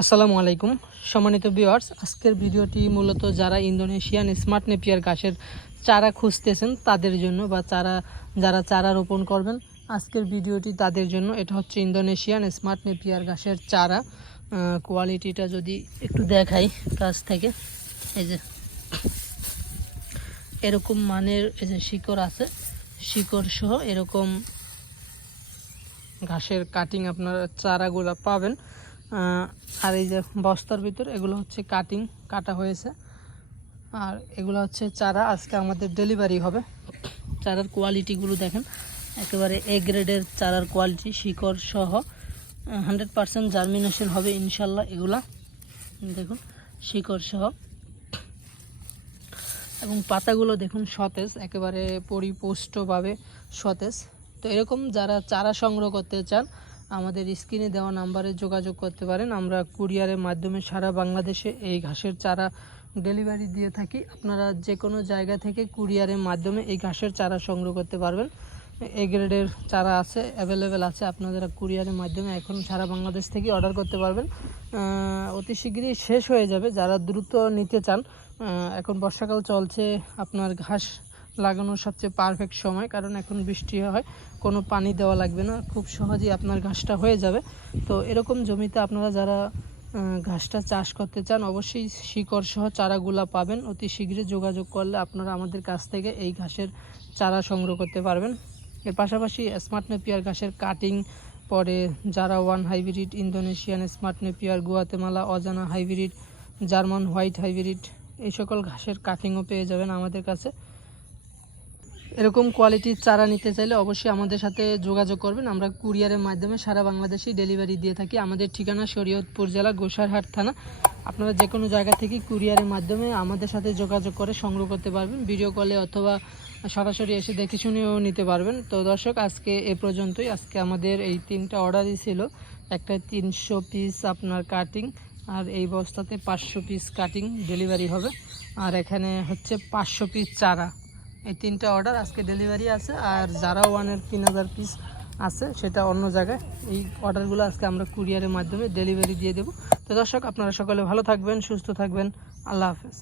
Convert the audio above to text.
আসসালামু আলাইকুম সম্মানিত ভিউয়ার্স, আজকের ভিডিওটি মূলত যারা ইন্দোনেশিয়ান স্মার্ট নেপিয়ার ঘাসের চারা খুঁজতেছেন তাদের জন্য বা যারা চারা রোপণ করবেন, আজকের ভিডিওটি তাদের জন্য। এটা হচ্ছে ইন্দোনেশিয়ান স্মার্ট নেপিয়ার ঘাসের চারা। কোয়ালিটিটা যদি একটু দেখাই কাছ থেকে, এই যে এরকম মানের এই যে শিকড় আছে, শিকড় সহ এরকম ঘাসের কাটিং আপনারা চারাগুলো পাবেন। আর এই যে বস্তার ভিতর এগুলো হচ্ছে কাটা হয়েছে, আর এগুলো হচ্ছে চারা আজকে আমাদের ডেলিভারি হবে। চারার কোয়ালিটিগুলো দেখেন, একেবারে এ গ্রেডের চারার কোয়ালিটি, শিকড় সহ 100% জার্মিনেশন হবে ইনশাল্লাহ। এগুলা দেখুন শিকড় সহ, এবং পাতাগুলো দেখুন সতেজ, একেবারে পরিপুষ্টভাবে সতেজ। তো এরকম যারা চারা সংগ্রহ করতে চান আমাদের স্ক্রিনে দেওয়া নাম্বারে যোগাযোগ করতে পারেন। আমরা কুরিয়ারের মাধ্যমে সারা বাংলাদেশে এই ঘাসের চারা ডেলিভারি দিয়ে থাকি। আপনারা যে কোনো জায়গা থেকে কুরিয়ারের মাধ্যমে এই ঘাসের চারা সংগ্রহ করতে পারবেন। এ গ্রেডের চারা আছে, অ্যাভেলেবেল আছে। আপনারা কুরিয়ারের মাধ্যমে এখন সারা বাংলাদেশ থেকে অর্ডার করতে পারবেন। অতি শীঘ্রই শেষ হয়ে যাবে। যারা দ্রুত নিতে চান, এখন বর্ষাকাল চলছে, আপনার ঘাস লাগানোর সবচেয়ে পারফেক্ট সময়, কারণ এখন বৃষ্টি হয়, কোনো পানি দেওয়া লাগবে না, খুব সহজেই আপনার ঘাসটা হয়ে যাবে। তো এরকম জমিতে আপনারা যারা ঘাসটা চাষ করতে চান অবশ্যই শিকড় সহ চারাগুলা পাবেন। অতি শীঘ্রই যোগাযোগ করলে আপনারা আমাদের কাছ থেকে এই ঘাসের চারা সংগ্রহ করতে পারবেন। এর পাশাপাশি স্মার্ট নেপিয়ার ঘাসের কাটিং, পরে যারা one hybrid, Indonesian smart Napier, Guatemala অজানা হাইব্রিড, জার্মান হোয়াইট হাইব্রিড, এই সকল ঘাসের কাটিংও পেয়ে যাবেন আমাদের কাছে। এরকম কোয়ালিটির চারা নিতে চাইলে অবশ্যই আমাদের সাথে যোগাযোগ করবেন। আমরা কুরিয়ারের মাধ্যমে সারা বাংলাদেশেই ডেলিভারি দিয়ে থাকি। আমাদের ঠিকানা শরীয়তপুর জেলা গোসাইরহাট থানা। আপনারা যে কোনো জায়গা থেকে কুরিয়ারের মাধ্যমে আমাদের সাথে যোগাযোগ করে সংগ্রহ করতে পারবেন, ভিডিও কলে অথবা সরাসরি এসে দেখে শুনেও নিতে পারবেন। তো দর্শক, আজকে এ পর্যন্তই। আজকে আমাদের এই 3টা অর্ডারই ছিল। একটা 300 পিস আপনার কাটিং, আর এই বস্তাতে 500 পিস কাটিং ডেলিভারি হবে, আর এখানে হচ্ছে 500 পিস চারা। এই 3টা অর্ডার আজকে ডেলিভারি আছে। আর যারা ওয়ানের 3000 পিস আছে সেটা অন্য জায়গায়। এই অর্ডারগুলো আজকে আমরা কুরিয়ারের মাধ্যমে ডেলিভারি দিয়ে দেব। তো দর্শক, আপনারা সকলে ভালো থাকবেন, সুস্থ থাকবেন। আল্লাহ হাফেজ।